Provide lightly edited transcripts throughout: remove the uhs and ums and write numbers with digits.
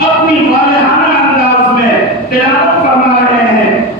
اپنی والہانہ انداز میں تلاوت فرما رہے ہیں.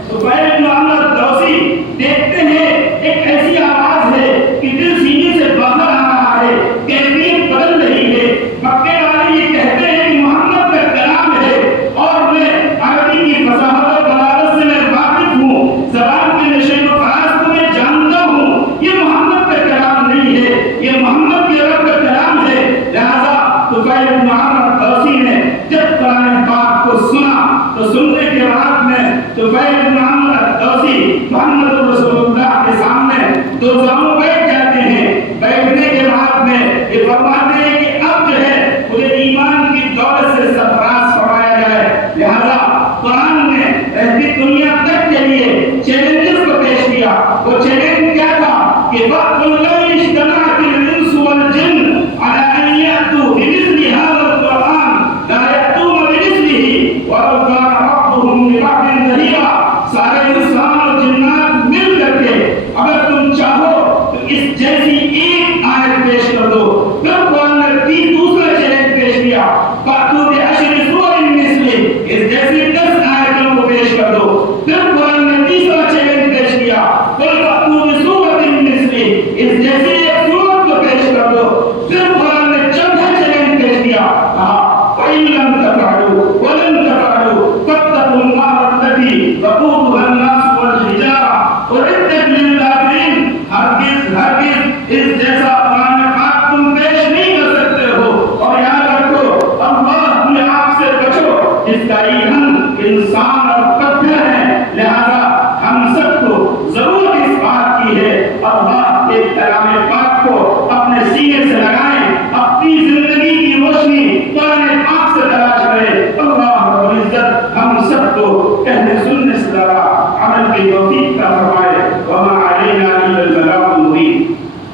لہذا قرآن نے ایسی دنیا تک کے لیے چیلنجز کو پیش کیا. وہ چیلنج کیا تھا کہ وَقُلْ لَوْ اجْتَمَعَتِ الْإِنسُ وَالْجِنُّ عَلَىٰ أَن يَأْتُوا بِمِثْلِ هَٰذَا الْقُرْآنِ لَا يَأْتُونَ بِمِثْلِهِ وَلَوْ كَانَ بَعْضُهُمْ لِبَعْضٍ ظَهِيرًا. سارے انسان اور جنات مل کر کے اگر تم چاہو تو اس جیسی ایک آیت پیش کر دو. پھر قرآن نے دوسرا چیلنج پیش کیا فَأْتُوا بِعَشْرِ سُوَرٍ مِثْلِهِ. اس جیسی 10 آیتوں کو پیش کر دو. پھر قرآن نے تیسرا چیلنج پیش کیا قُلْ فَأْتُوا بِسُورَةٍ مِثْلِهِ. اس جیسی ایک سورت کو پیش کر دو. پھر قرآن نے چوتھا چیلنج پیش کیا کہا فَإِن لَّمْ تَفْعَلُوا وَلَن تَفْعَلُوا فَاتَّقُوا النَّارَ الَّتِي وَقُودُهَا النَّاسُ وَالْحِجَارَةُ أُعِدَّتْ لِلْكَافِرِينَ. ہرگز اس جیسا قرآن پاک تم پیش نہیں کر سکتے ہو. اور یاد رکھو اللہ اپنے آپ سے بچو جس کا ایندھن انسان اور پتھر ہے. لہذا ہم سب کو ضرورت اس بات کی ہے اللہ کے کلام پاک کو اپنے سینے سے لگانے